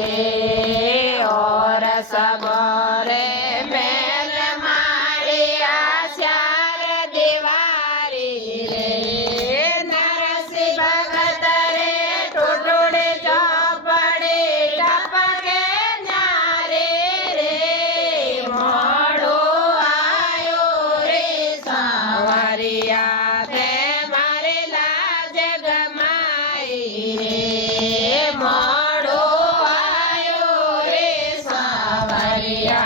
रे और सबरे मेल मारिया चार दीवारी रे नरसिंह भगत रे टूटूड़े चौपड़े टपके न्यारे रे मोड़ो आयो रे सावरिया ते मारे लाज गमाई रे मोड़ो आयो रे सावरिया